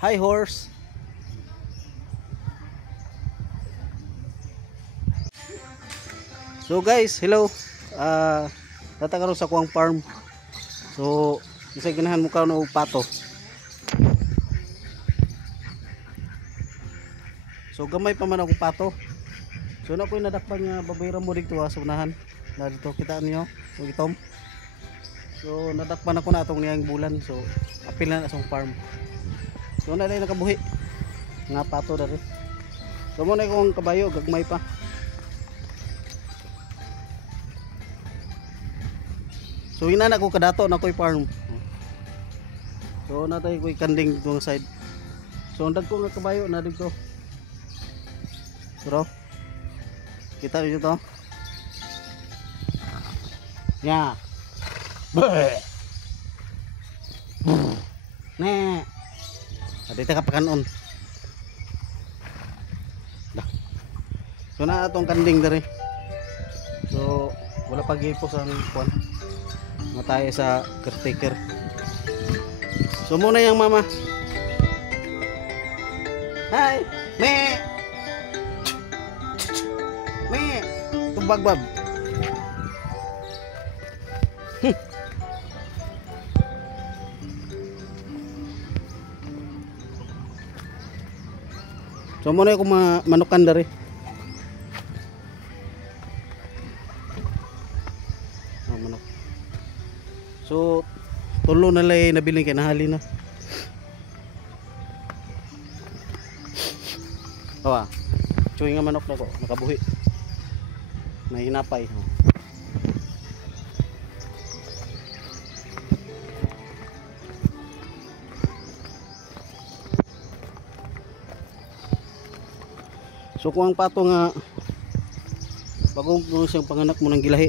Hi horse. So guys, hello. Tatakaroon sa kuang farm. So, isa ganahan mo ka no pato. So gamay pa man akong pato. So na ko'y nadakpan nga babayran mo dito sa unahan. Na dito kita niyo, yung itom. So nadakpan ako na atong niyang bulan. So apil na sa farm. So na lay nakabuhi. Nga pato dari. So mo na kong kabayo gagmay pa. So inana ko kadato na ko'y farm. So natay ko'y kanding dito nga side. So ang dagko nga kabayo na dito. Bro, kita niyo to. Ya. Ne. Adi ta kapakanon. Dah. So na atong kanding diri. So wala pa gipos ang kuan. Matay sa caretaker. So muna yang mama. Hi, me. Me, tubagbab. So muna yung manukan dari. Manok. So tulo na lay nabiling kay nahali na. Awa. Cuy nga manok na ko, nakabuhi. May hinapay. So kung ang pato nga bagong siyang panganak mo ng gilahi.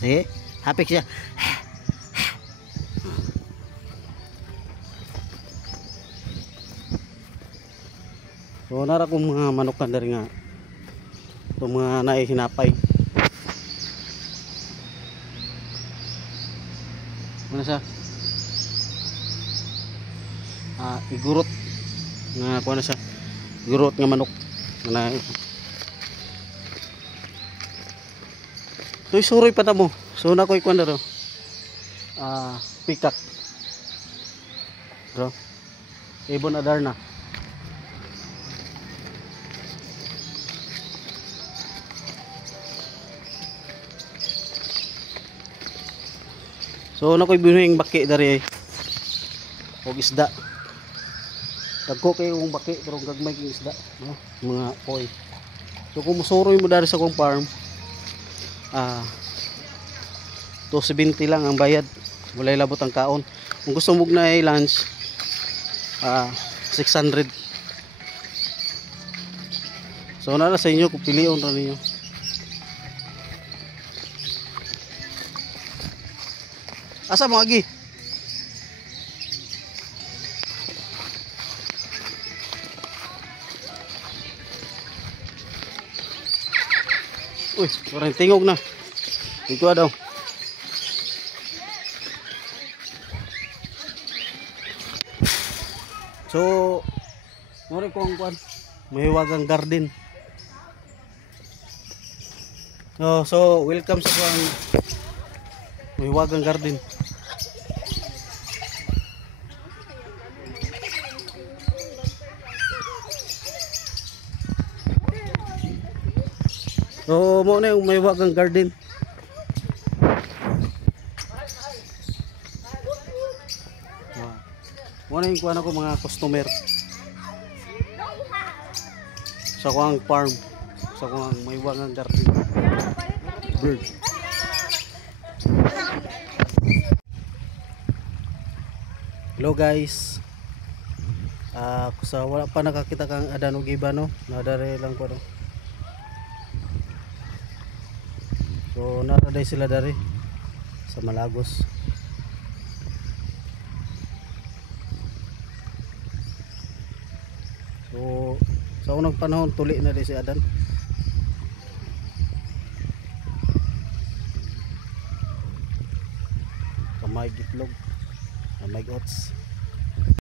See? Hapik siya. So nara kong mga manukan dari nga. Itong mga naihinapay. Ano siya? Igurot. Nga kuha na siya. Igurot nga manok. So isuroy pa ta mo. So na ko'y kuha na ro. Pikak. Bro. Ibon adar na. So na ko'y binuhing baki dari og isda. Dagko kay yung baki pero gagmay kay isda, no? Mga koi. So kung musuroy mo dari sa kong farm, 270 lang ang bayad. Walay labot ang kaon. Kung gusto mo na i-lunch, 600. So na sa inyo kung pilion ra ninyo. Asa mo agi? Uy, parang tingog na. Dito daw. So, mori ko ang kuan. Mahiwagang garden. So welcome sa kuan. Mahiwagang garden. So mo na yung mahiwagang garden. Mo na yung kuha na ko mga customer sa kuang farm, sa kuang mahiwagang garden. Bird. Hello guys. Sa wala pa nakakita kang Adan ug iba no, nadare lang ko no. So naraday sila dari sa Malagos. So sa unang panahon tuli na di si Adan. may gitlog, may oats.